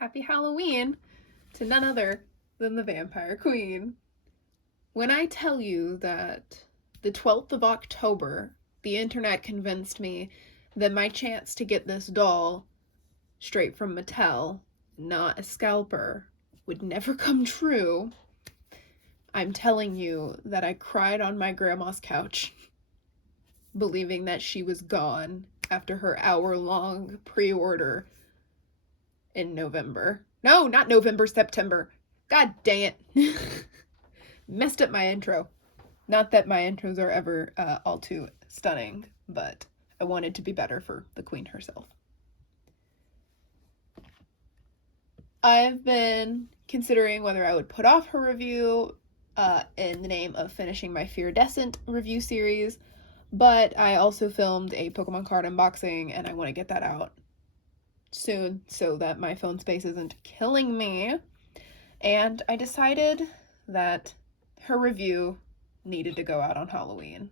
Happy Halloween to none other than the Vampire Queen. When I tell you that the 12th of October, the internet convinced me that my chance to get this doll straight from Mattel, not a scalper, would never come true, I'm telling you that I cried on my grandma's couch, believing that she was gone after her hour-long pre-order in November. No, not November, September. God dang it. Messed up my intro. Not that my intros are ever all too stunning, but I wanted to be better for the queen herself. I've been considering whether I would put off her review in the name of finishing my Feardescent review series, but I also filmed a Pokemon card unboxing and I want to get that out soon so that my phone space isn't killing me. And I decided that her review needed to go out on Halloween,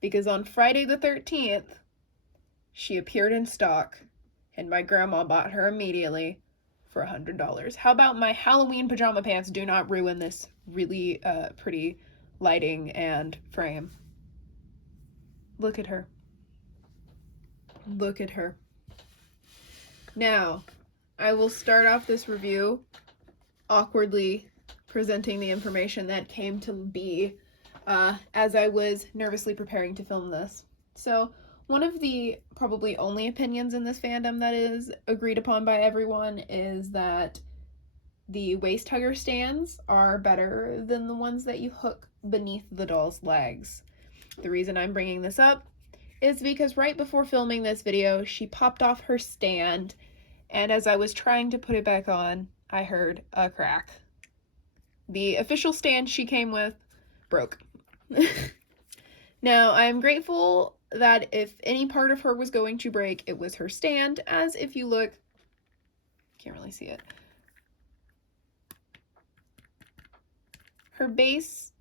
because on Friday the 13th she appeared in stock and my grandma bought her immediately for $100. How about my Halloween pajama pants do not ruin this really pretty lighting and frame. Look at her. Look at her. Now, I will start off this review awkwardly presenting the information that came to be as I was nervously preparing to film this. So, one of the probably only opinions in this fandom that is agreed upon by everyone is that the waist hugger stands are better than the ones that you hook beneath the doll's legs. The reason I'm bringing this up is because right before filming this video, she popped off her stand, and as I was trying to put it back on, I heard a crack. The official stand she came with broke. Now, I am grateful that if any part of her was going to break, it was her stand, as if you look, can't really see it, her base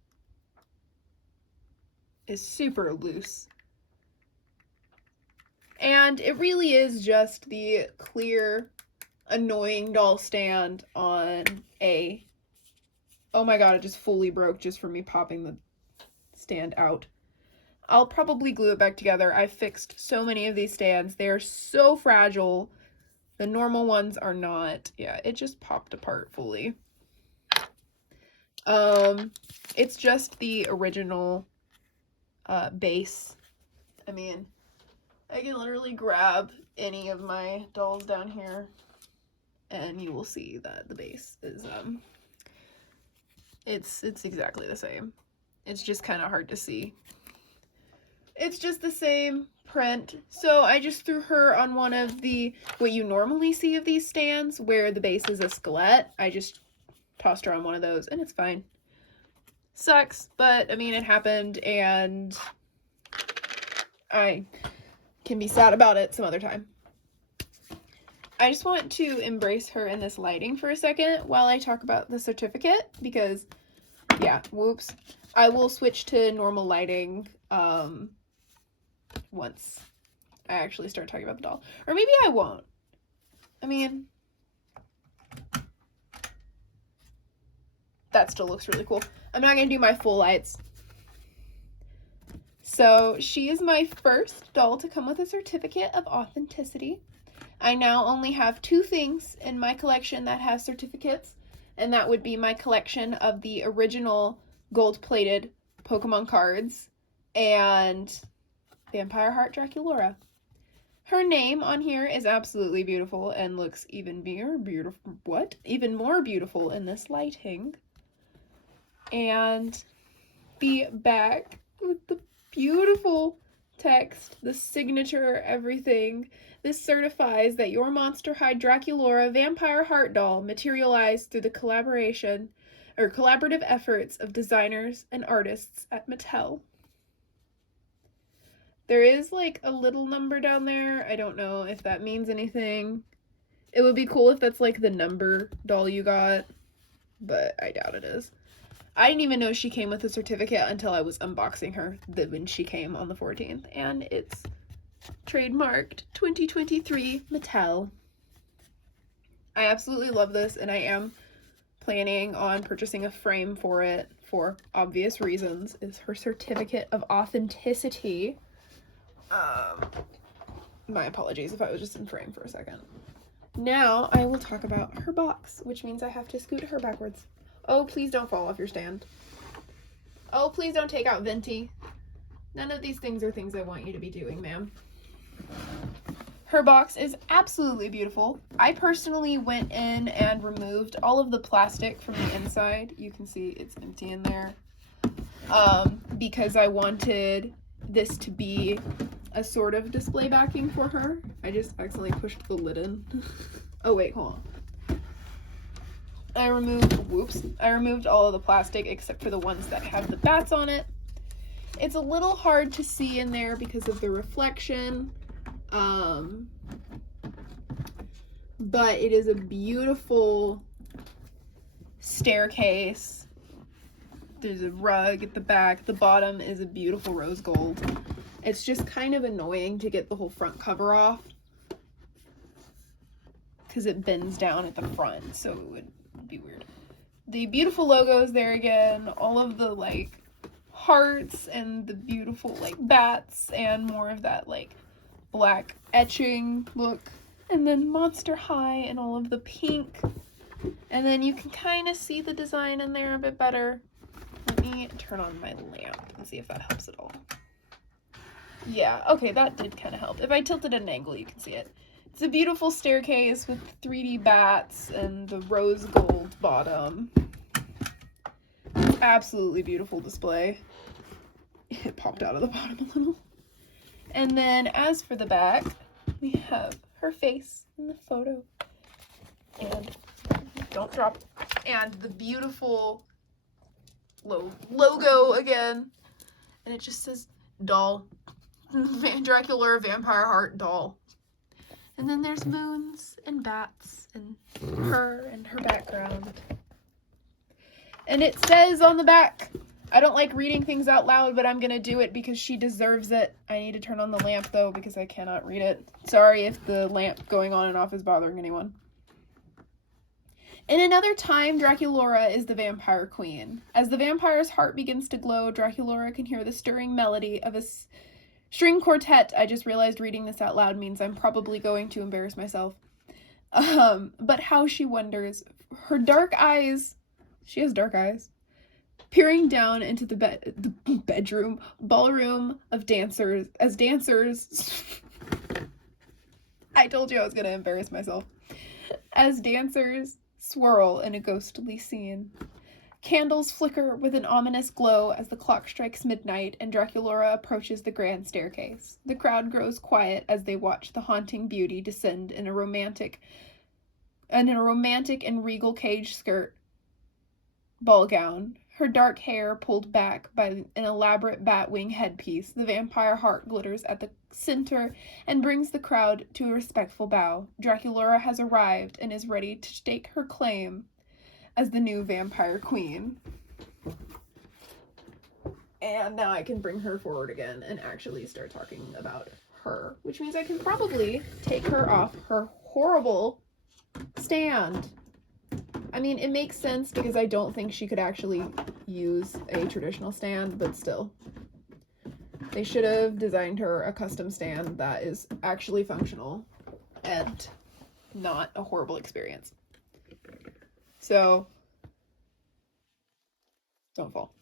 is super loose. And it really is just the clear, annoying doll stand on a... Oh my god, it just fully broke just from me popping the stand out. I'll probably glue it back together. I've fixed so many of these stands. They are so fragile. The normal ones are not. Yeah, it just popped apart fully. It's just the original base. I mean, I can literally grab any of my dolls down here and you will see that the base is it's exactly the same. It's just kind of hard to see. It's just the same print. So I just threw her on one of the, what you normally see of these stands, where the base is a skeleton. I just tossed her on one of those and it's fine. Sucks, but I mean, it happened and I can be sad about it some other time. I just want to embrace her in this lighting for a second while I talk about the certificate, because, yeah, whoops. I will switch to normal lighting once I actually start talking about the doll. Or maybe I won't. I mean, that still looks really cool. I'm not going to do my full lights. So she is my first doll to come with a certificate of authenticity. I now only have two things in my collection that have certificates, and that would be my collection of the original gold-plated Pokemon cards and Vampire Heart Draculaura. Her name on here is absolutely beautiful and looks even more beautiful in this lighting. And the back with the beautiful text, the signature, everything. This certifies that your Monster High Draculaura Vampire Heart doll materialized through the collaborative efforts of designers and artists at Mattel. There is like a little number down there. I don't know if that means anything. It would be cool if that's like the number doll you got, but I doubt it is. I didn't even know she came with a certificate until I was unboxing her when she came on the 14th, and it's trademarked 2023 Mattel. I I absolutely love this, and I am planning on purchasing a frame for it for obvious reasons. Is her certificate of authenticity. My apologies if I was just in frame for a second. Now I will talk about her box, which means I have to scoot her backwards. Oh, please don't fall off your stand. Oh, please don't take out Venti. None of these things are things I want you to be doing, ma'am. Her box is absolutely beautiful. I personally went in and removed all of the plastic from the inside. You can see it's empty in there. Because I wanted this to be a sort of display backing for her. I just accidentally pushed the lid in. Oh wait, hold on. I removed all of the plastic except for the ones that have the bats on it. It's a little hard to see in there because of the reflection. But it is a beautiful staircase. There's a rug at the back. The bottom is a beautiful rose gold. It's just kind of annoying to get the whole front cover off because it bends down at the front, so it would be weird. The beautiful logo is there again. All of the like hearts and the beautiful like bats and more of that like black etching look. And then Monster High and all of the pink. And then you can kind of see the design in there a bit better. Let me turn on my lamp and see if that helps at all. Yeah, okay, that did kind of help. If I tilt it at an angle, you can see it. It's a beautiful staircase with 3D bats and the rose gold bottom. Absolutely beautiful display. It popped out of the bottom a little. And then as for the back, we have her face in the photo. And don't drop. And the beautiful logo again. And it just says doll. Draculaura vampire heart doll. And then there's moons and bats and her background. And it says on the back, I don't like reading things out loud, but I'm gonna do it because she deserves it. I need to turn on the lamp though because I cannot read it. Sorry if the lamp going on and off is bothering anyone. In another time, Draculaura is the vampire queen. As the vampire's heart begins to glow, Draculaura can hear the stirring melody of a string quartet. I just realized reading this out loud means I'm probably going to embarrass myself. But how she wonders. Her dark eyes, she has dark eyes, peering down into the bedroom, ballroom of dancers, as dancers, I told you I was going to embarrass myself, as dancers swirl in a ghostly scene. Candles flicker with an ominous glow as the clock strikes midnight and Draculaura approaches the grand staircase. The crowd grows quiet as they watch the haunting beauty descend in a romantic and regal cage skirt ball gown. Her dark hair pulled back by an elaborate batwing headpiece. The vampire heart glitters at the center and brings the crowd to a respectful bow. Draculaura has arrived and is ready to stake her claim as the new vampire queen. And now I can bring her forward again and actually start talking about her, which means I can probably take her off her horrible stand. I mean, it makes sense because I don't think she could actually use a traditional stand, but still. They should have designed her a custom stand that is actually functional and not a horrible experience. So, don't fall.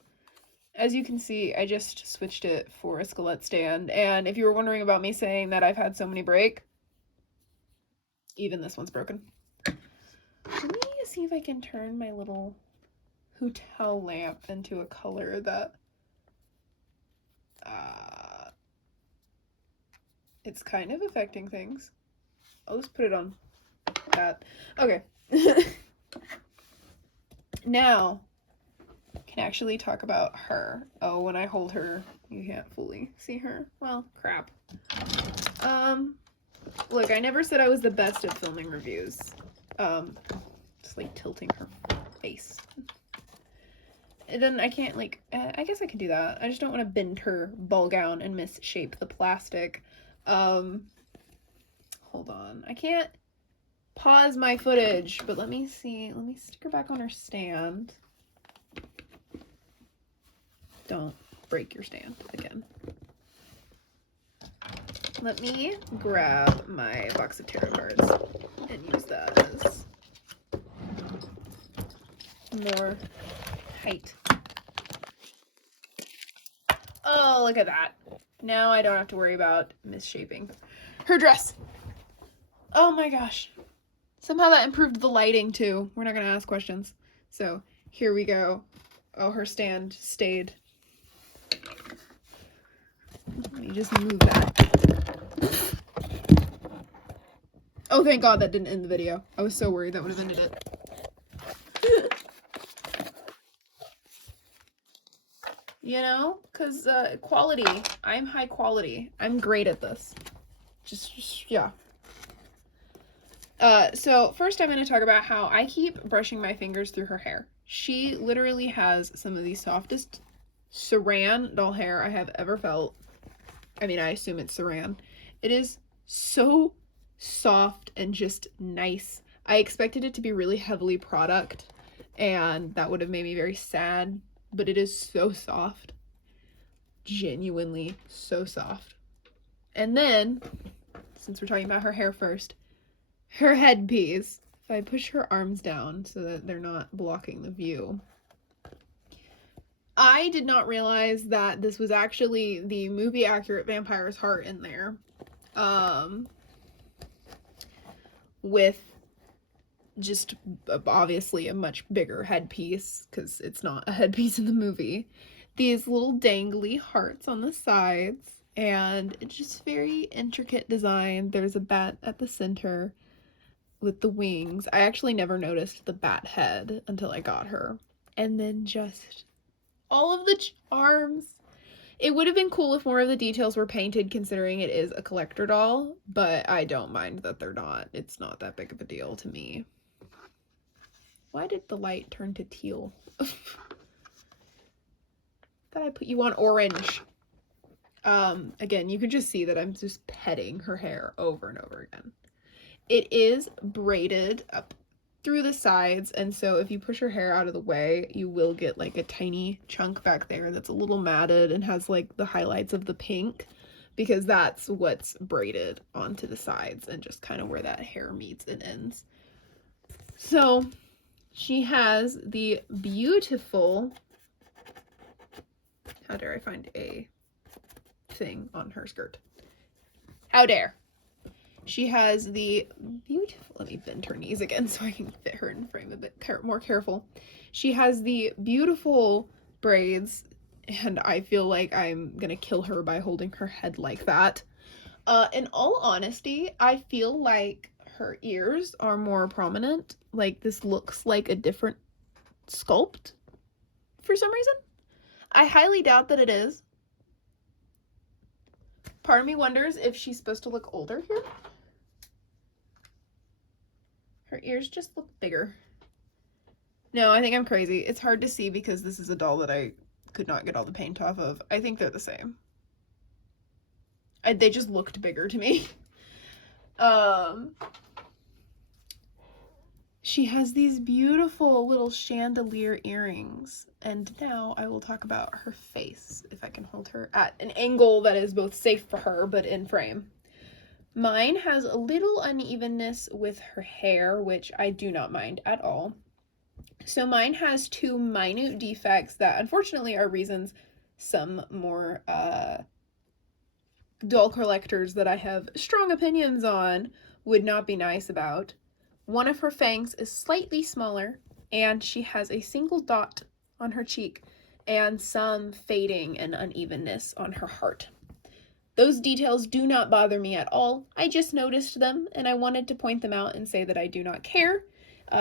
As you can see, I just switched it for a Skelett stand, and if you were wondering about me saying that I've had so many break, even this one's broken. Let me see if I can turn my little hotel lamp into a color that it's kind of affecting things. I'll just put it on that. Okay. Now, I can actually talk about her. Oh, when I hold her, you can't fully see her. Well, crap. Look, I never said I was the best at filming reviews. Just like tilting her face. And then I can't like, I guess I could do that. I just don't want to bend her ball gown and misshape the plastic. Hold on. I can't pause my footage, but let me see. Let me stick her back on her stand. Don't break your stand again. Let me grab my box of tarot cards and use that as more height. Oh, look at that. Now I don't have to worry about misshaping her dress. Oh my gosh. Somehow that improved the lighting too. We're not going to ask questions. So here we go. Oh, her stand stayed. Let me just move that. Oh, thank God that didn't end the video. I was so worried that would have ended it. You know, because quality. I'm high quality. I'm great at this. Just yeah. So first I'm going to talk about how I keep brushing my fingers through her hair. She literally has some of the softest saran doll hair I have ever felt. I mean, I assume it's saran. It is so soft and just nice. I expected it to be really heavily product, and that would have made me very sad, but it is so soft. Genuinely so soft. And then, since we're talking about her hair first, her headpiece. If I push her arms down so that they're not blocking the view. I did not realize that this was actually the movie accurate vampire's heart in there. With just obviously a much bigger headpiece, because it's not a headpiece in the movie. These little dangly hearts on the sides, and it's just very intricate design. There's a bat at the center with the wings. I actually never noticed the bat head until I got her. And then just all of the charms. It would have been cool if more of the details were painted, considering it is a collector doll, but I don't mind that they're not. It's not that big of a deal to me. Why did the light turn to teal? Thought I put you on orange. Again, you can just see that I'm just petting her hair over and over again. It is braided up through the sides, and so if you push her hair out of the way, you will get like a tiny chunk back there that's a little matted and has like the highlights of the pink, because that's what's braided onto the sides and just kind of where that hair meets and ends. So she has the beautiful, how dare I find a thing on her skirt? How dare. She has the beautiful, let me bend her knees again so I can fit her in frame a bit more careful. She has the beautiful braids, and I feel like I'm gonna kill her by holding her head like that. In all honesty, I feel like her ears are more prominent. Like, this looks like a different sculpt for some reason. I highly doubt that it is. Part of me wonders if she's supposed to look older here. Her ears just look bigger. No, I think I'm crazy. It's hard to see because this is a doll that I could not get all the paint off of. I think they're the same. They just looked bigger to me. She has these beautiful little chandelier earrings. And now I will talk about her face, if I can hold her at an angle that is both safe for her, but in frame. Mine has a little unevenness with her hair, which I do not mind at all. So mine has two minute defects that unfortunately are reasons some more doll collectors that I have strong opinions on would not be nice about. One of her fangs is slightly smaller, and she has a single dot on her cheek and some fading and unevenness on her heart. Those details do not bother me at all. I just noticed them, and I wanted to point them out and say that I do not care,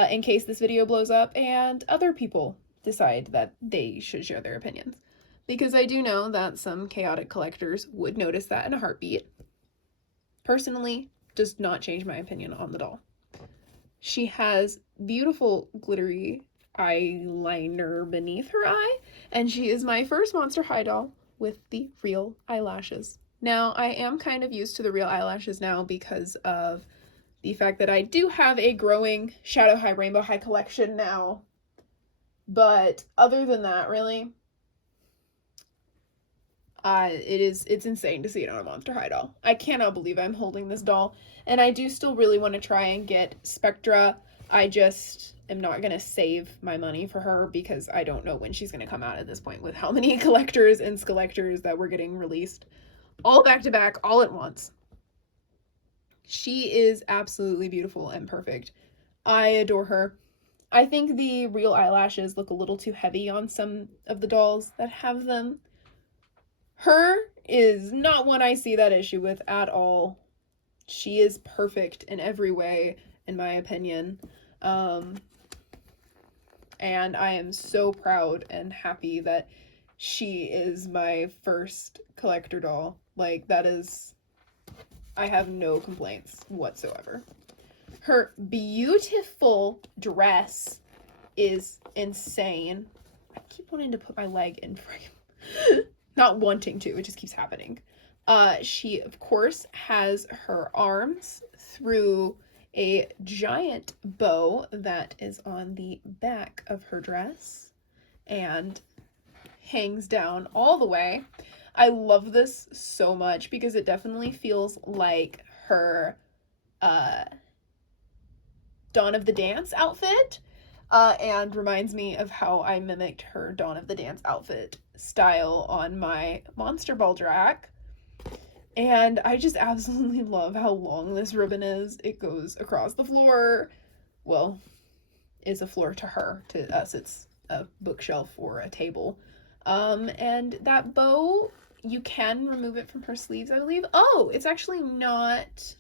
in case this video blows up and other people decide that they should share their opinions. Because I do know that some chaotic collectors would notice that in a heartbeat. Personally, does not change my opinion on the doll. She has beautiful glittery eyeliner beneath her eye, and she is my first Monster High doll with the real eyelashes. Now, I am kind of used to the real eyelashes now because of the fact that I do have a growing Shadow High, Rainbow High collection now. But other than that, really, it's insane to see it on a Monster High doll. I cannot believe I'm holding this doll. And I do still really want to try and get Spectra. I just am not going to save my money for her because I don't know when she's going to come out at this point with how many collectors and Skelectors that were getting released all back to back, all at once. She is absolutely beautiful and perfect. I adore her. I think the real eyelashes look a little too heavy on some of the dolls that have them. Her is not one I see that issue with at all. She is perfect in every way, in my opinion. And I am so proud and happy that she is my first collector doll. Like, that is... I have no complaints whatsoever. Her beautiful dress is insane. I keep wanting to put my leg in frame. Not wanting to, it just keeps happening. She, of course, has her arms through a giant bow that is on the back of her dress and hangs down all the way. I love this so much because it definitely feels like her Dawn of the Dance outfit, and reminds me of how I mimicked her Dawn of the Dance outfit style on my Monster Ball Drac. And I just absolutely love how long this ribbon is. It goes across the floor. Well, it's a floor to her. To us, it's a bookshelf or a table. And that bow, you can remove it from her sleeves, I believe. Oh, it's actually not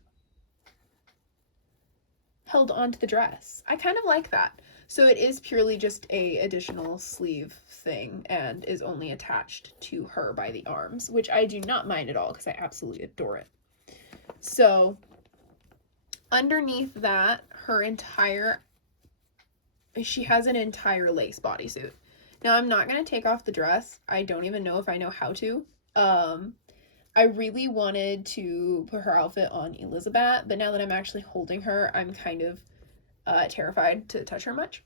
held onto the dress. I kind of like that. So it is purely just a additional sleeve thing and is only attached to her by the arms, which I do not mind at all because I absolutely adore it. So underneath that, she has an entire lace bodysuit. Now, I'm not going to take off the dress. I don't even know if I know how to. I really wanted to put her outfit on Elizabeth, but now that I'm actually holding her, I'm kind of terrified to touch her much.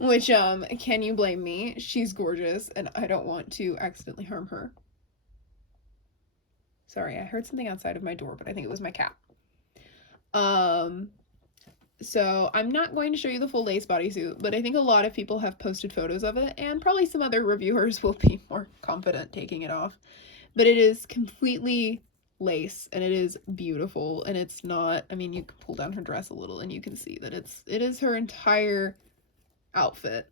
Which, can you blame me? She's gorgeous, and I don't want to accidentally harm her. Sorry, I heard something outside of my door, but I think it was my cat. So I'm not going to show you the full lace bodysuit, but I think a lot of people have posted photos of it, and probably some other reviewers will be more confident taking it off. But it is completely lace, and it is beautiful, and it's not, I mean, you can pull down her dress a little, and you can see that it is her entire outfit.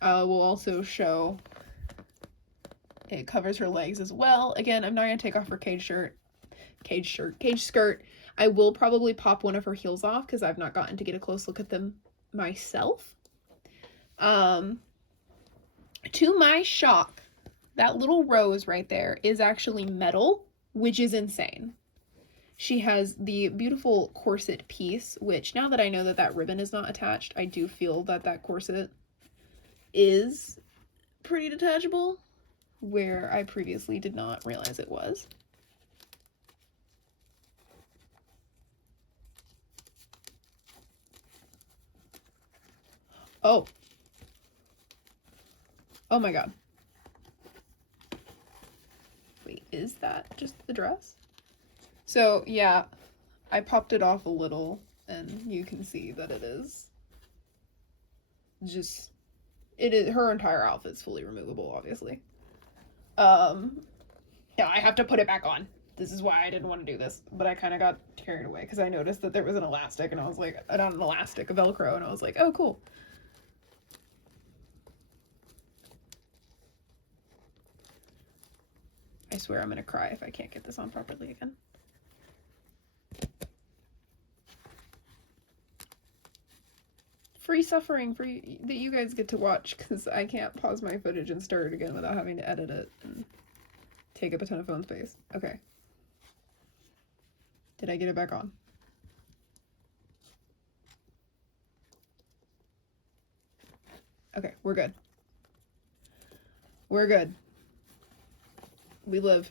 We'll also show it covers her legs as well. Again, I'm not going to take off her cage skirt. I will probably pop one of her heels off because I've not gotten to get a close look at them myself. To my shock, that little rose right there is actually metal, which is insane. She has the beautiful corset piece, which now that I know that that ribbon is not attached, I do feel that that corset is pretty detachable, where I previously did not realize it was. Oh. Oh my god. Wait, is that just the dress? So, yeah, I popped it off a little, and you can see that it is just, her entire outfit's fully removable, obviously. Yeah, I have to put it back on. This is why I didn't want to do this, but I kind of got carried away because I noticed that there was an elastic, and I was like, not an elastic, a Velcro, and I was like, oh, cool. I swear I'm gonna cry if I can't get this on properly again. Free suffering that you guys get to watch, because I can't pause my footage and start it again without having to edit it and take up a ton of phone space. Okay. Did I get it back on? Okay, we're good. We're good. We live.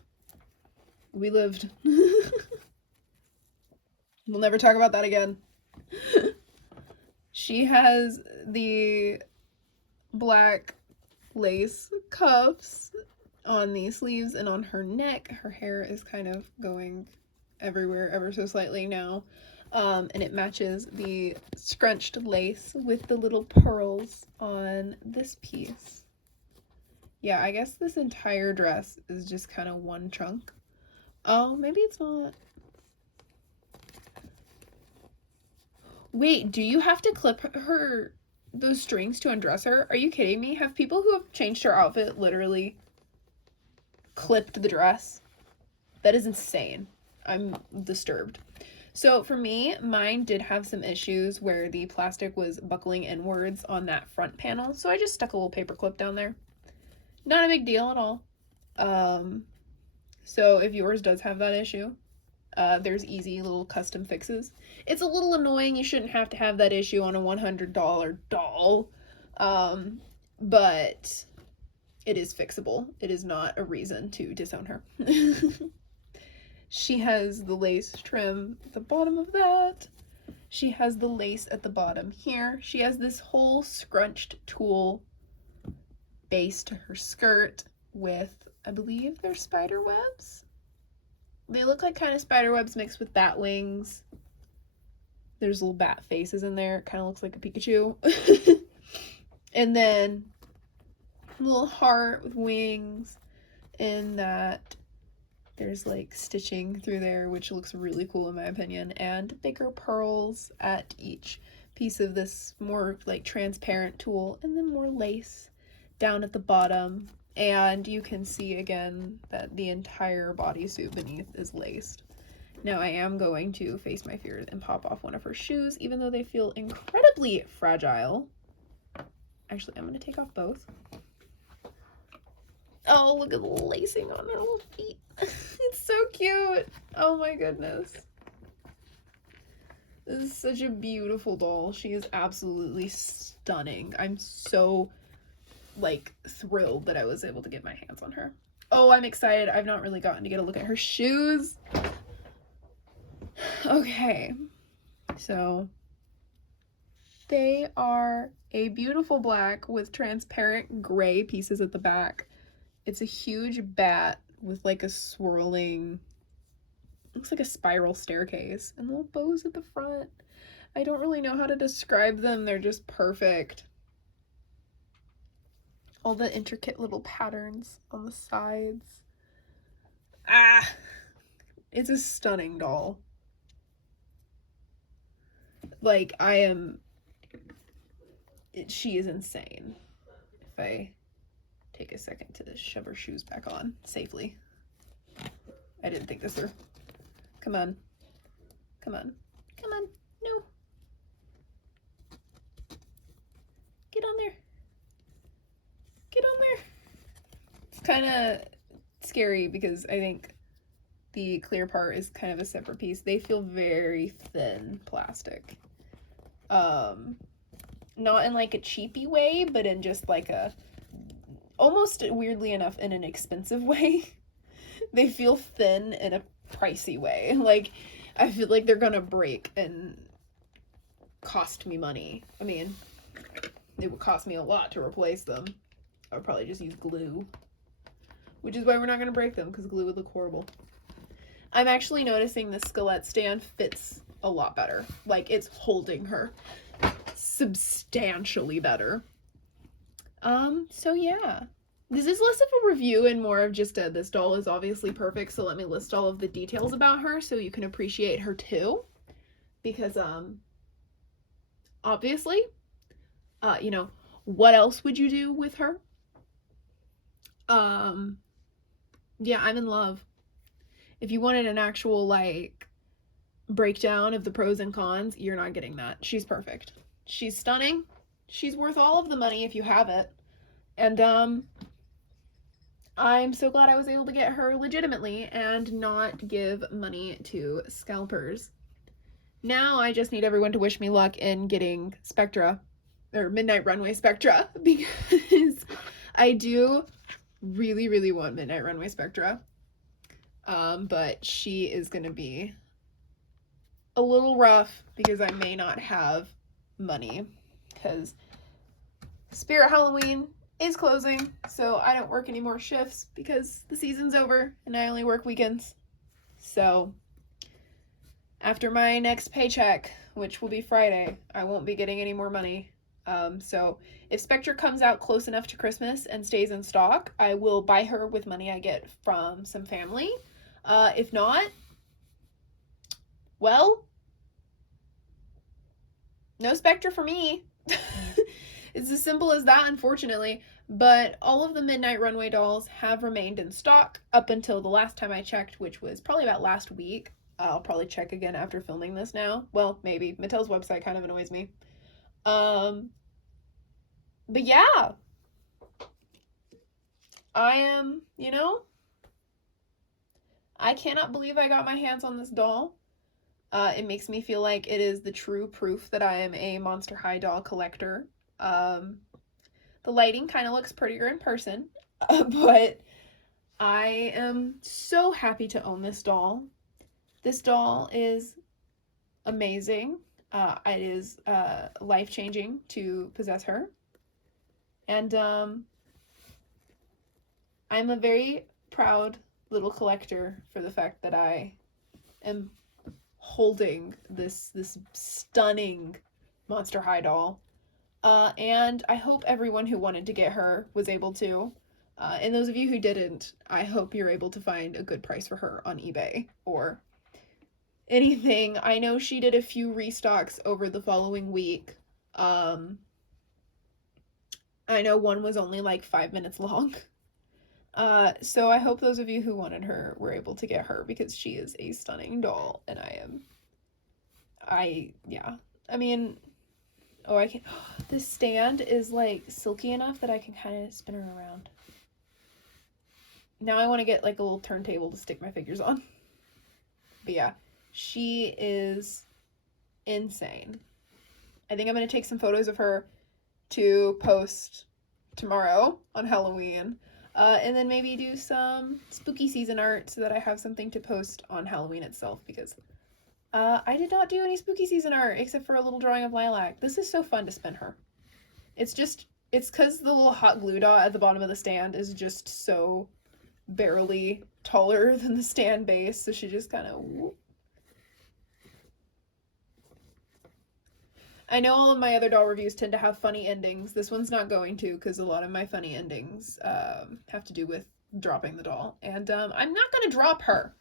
We lived. We'll never talk about that again. She has the black lace cuffs on the sleeves and on her neck. Her hair is kind of going everywhere ever so slightly now. And it matches the scrunched lace with the little pearls on this piece. Yeah, I guess this entire dress is just kind of one chunk. Oh, maybe it's not. Wait, do you have to clip those strings to undress her? Are you kidding me? Have people who have changed her outfit literally clipped the dress? That is insane. I'm disturbed. So for me, mine did have some issues where the plastic was buckling inwards on that front panel, so I just stuck a little paper clip down there. Not a big deal at all. So if yours does have that issue, there's easy little custom fixes. It's a little annoying. You shouldn't have to have that issue on a $100 doll, but it is fixable. It is not a reason to disown her. She has the lace trim at the bottom of that. She has the lace at the bottom here. She has this whole scrunched tulle base to her skirt with, I believe they're spider webs. They look like kind of spider webs mixed with bat wings. There's little bat faces in there. It kind of looks like a Pikachu. And then a little heart with wings in that. There's like stitching through there, which looks really cool in my opinion, and bigger pearls at each piece of this more like transparent tulle, and then more lace down at the bottom. And you can see again that the entire bodysuit beneath is laced. Now I am going to face my fears and pop off one of her shoes, even though they feel incredibly fragile. Actually, I'm going to take off both. Oh, look at the lacing on her little feet. It's so cute. Oh my goodness. This is such a beautiful doll. She is absolutely stunning. I'm so, like, thrilled that I was able to get my hands on her. Oh, I'm excited. I've not really gotten to get a look at her shoes. Okay. So, they are a beautiful black with transparent gray pieces at the back. It's a huge bat with like a swirling, looks like a spiral staircase, and little bows at the front. I don't really know how to describe them. They're just perfect. All the intricate little patterns on the sides. Ah, it's a stunning doll. Like, she is insane. If I take a second to shove her shoes back on safely. I didn't think this through. Come on. Come on. Come on. No. Get on there. Get on there. It's kind of scary because I think the clear part is kind of a separate piece. They feel very thin plastic. Not in like a cheapy way, but in just like a, almost weirdly enough, in an expensive way. They feel thin in a pricey way. Like, I feel like they're gonna break and cost me money. I mean, it would cost me a lot to replace them. I would probably just use glue. Which is why we're not gonna break them, because glue would look horrible. I'm actually noticing the Skillet stand fits a lot better. Like, it's holding her substantially better. So yeah. This is less of a review and more of just this doll is obviously perfect, so let me list all of the details about her so you can appreciate her too. Because, obviously, you know, what else would you do with her? Yeah, I'm in love. If you wanted an actual, like, breakdown of the pros and cons, you're not getting that. She's perfect. She's stunning. She's worth all of the money if you have it. And, I'm so glad I was able to get her legitimately and not give money to scalpers. Now I just need everyone to wish me luck in getting Spectra, or Midnight Runway Spectra, because I do really, really want Midnight Runway Spectra. But she is gonna be a little rough because I may not have money because Spirit Halloween is closing, so I don't work any more shifts because the season's over and I only work weekends. So after my next paycheck, which will be Friday, I won't be getting any more money. So if Spectre comes out close enough to Christmas and stays in stock, I will buy her with money I get from some family. If not, well, no Spectre for me. It's as simple as that, unfortunately. But all of the Midnight Runway dolls have remained in stock up until the last time I checked, which was probably about last week. I'll probably check again after filming this now. Well, maybe. Mattel's website kind of annoys me. But yeah. I am, I cannot believe I got my hands on this doll. It makes me feel like it is the true proof that I am a Monster High doll collector. The lighting kind of looks prettier in person, but I am so happy to own this doll. This doll is amazing. It is life-changing to possess her. And I'm a very proud little collector for the fact that I am holding this stunning Monster High doll. And I hope everyone who wanted to get her was able to. And those of you who didn't, I hope you're able to find a good price for her on eBay or anything. I know she did a few restocks over the following week. I know one was only like 5 minutes long. So I hope those of you who wanted her were able to get her because she is a stunning doll and yeah. I mean, I can, this stand is like silky enough that I can kind of spin her around. Now I want to get like a little turntable to stick my figures on. But yeah, she is insane. I think I'm going to take some photos of her to post tomorrow on Halloween. And then maybe do some spooky season art so that I have something to post on Halloween itself because I did not do any spooky season art except for a little drawing of Lilac. This is so fun to spin her. It's because the little hot glue dot at the bottom of the stand is just so barely taller than the stand base, so she just kind of whoop. I know all of my other doll reviews tend to have funny endings. This one's not going to because a lot of my funny endings have to do with dropping the doll. And I'm not going to drop her.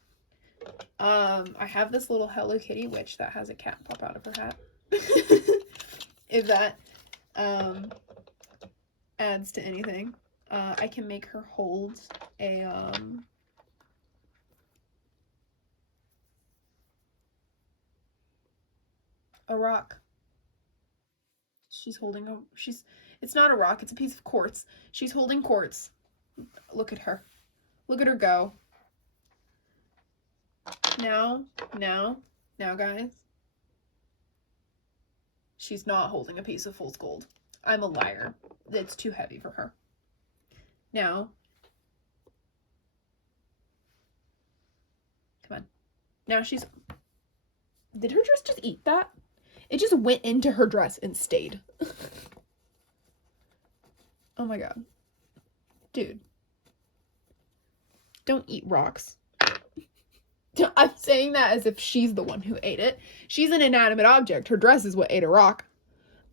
I have this little Hello Kitty witch that has a cat pop out of her hat. If that adds to anything. I can make her hold a rock. It's not a rock, it's a piece of quartz. She's holding quartz. Look at her. Look at her go. Now, guys. She's not holding a piece of fool's gold. I'm a liar. It's too heavy for her. Now. Come on. Now she's... Did her dress just eat that? It just went into her dress and stayed. Oh my god. Dude. Don't eat rocks. I'm saying that as if she's the one who ate it. She's an inanimate object. Her dress is what ate a rock.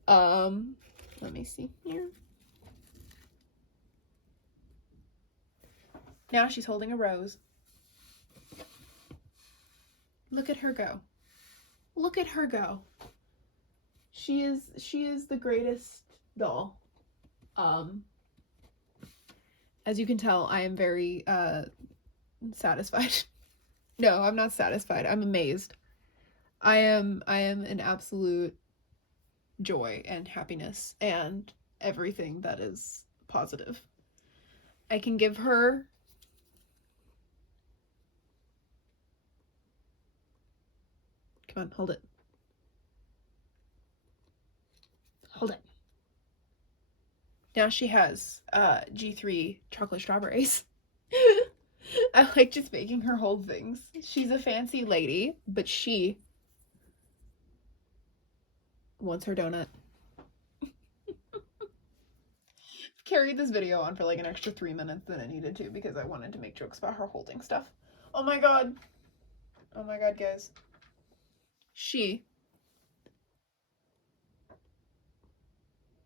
Let me see here. Now she's holding a rose. Look at her go. Look at her go. She is the greatest doll. As you can tell, I am very satisfied. No, I'm not satisfied. I'm amazed. I am an absolute joy and happiness and everything that is positive. I can give her Come on, hold it. Hold it. Now she has G3 chocolate strawberries. I like just making her hold things. She's a fancy lady, but she wants her donut. Carried this video on for like an extra 3 minutes than it needed to because I wanted to make jokes about her holding stuff. Oh my god. Oh my god, guys. She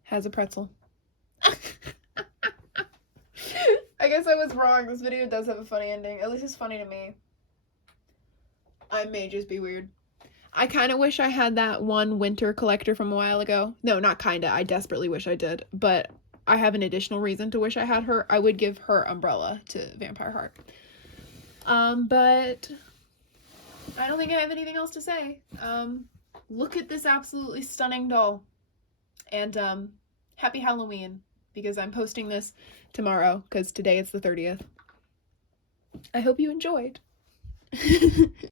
has a pretzel. I guess I was wrong. This video does have a funny ending. At least it's funny to me. I may just be weird. I kind of wish I had that one winter collector from a while ago. No, not kinda. I desperately wish I did. But I have an additional reason to wish I had her. I would give her Umbrella to Vampire Heart. But I don't think I have anything else to say. Look at this absolutely stunning doll. And happy Halloween, because I'm posting this tomorrow, because today it's the 30th. I hope you enjoyed.